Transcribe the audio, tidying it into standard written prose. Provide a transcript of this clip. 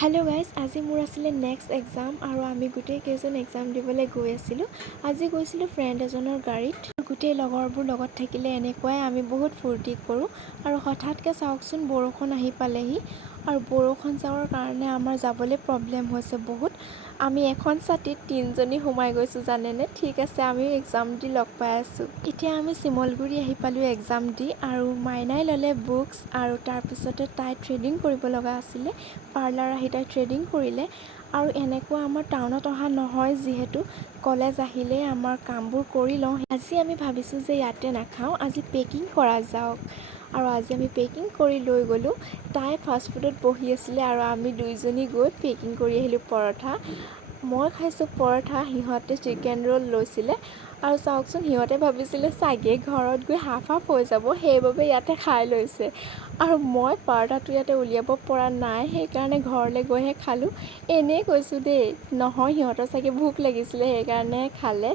Hello' guys, আজি মোৰ আছিলে নেক্সট এক্সাম আৰু আমি গোটেইকেইজন এক্সাম দিবলৈ গৈ আছিলোঁ। আজি গৈছিলোঁ ফ্ৰেণ্ড এজনৰ গাড়ীত। গোটেই লগৰবোৰ লগত থাকিলে এনেকুৱাই আমি বহুত ফূৰ্তি কৰোঁ আৰু হঠাৎকৈ চাওকচোন বৰষুণ আহি পালেহি আৰু বৰষুণ যাৱাৰ কাৰণে আমাৰ যাবলৈ প্ৰব্লেম হৈছে বহুত। আমি এখন ছাতিত 3জনী সোমাই গৈছোঁ জানেনে। ঠিক আছে, আমিও এক্সাম দি লগ পাই আছোঁ। এতিয়া আমি শিমলগুৰি আহি পালোঁ এক্সাম দি আৰু মাইনাই ল'লে বুকছ আৰু তাৰপিছতে তাই থ্ৰেডিং কৰিব লগা আছিলে। পাৰ্লাৰ আহি তাই থ্ৰেডিং কৰিলে আৰু এনেকুৱা আমাৰ টাউনত অহা নহয়, যিহেতু কলেজ আহিলেই আমাৰ কামবোৰ কৰি লওঁ। আজি আমি ভাবিছোঁ যে ইয়াতে নাখাওঁ, আজি পেকিং কৰা যাওক আৰু আজি আমি পেকিং কৰি লৈ গ'লোঁ। তাই ফাষ্টফুডত বহি আছিলে আৰু আমি দুইজনী গৈ পেকিং কৰি আহিলোঁ পৰঠা। মই খাইছোঁ পৰঠা, সিহঁতে চিকেন ৰোল লৈছিলে আৰু চাওকচোন সিহঁতে ভাবিছিলে চাগে ঘৰত গৈ হাফ হৈ যাব, সেইবাবে ইয়াতে খাই লৈছে আৰু মই পৰঠাটো ইয়াতে উলিয়াব পৰা নাই, সেইকাৰণে ঘৰলৈ গৈহে খালোঁ। এনেই কৈছোঁ দেই, নহয় সিহঁতৰ চাগে ভোক লাগিছিলে সেইকাৰণে খালে।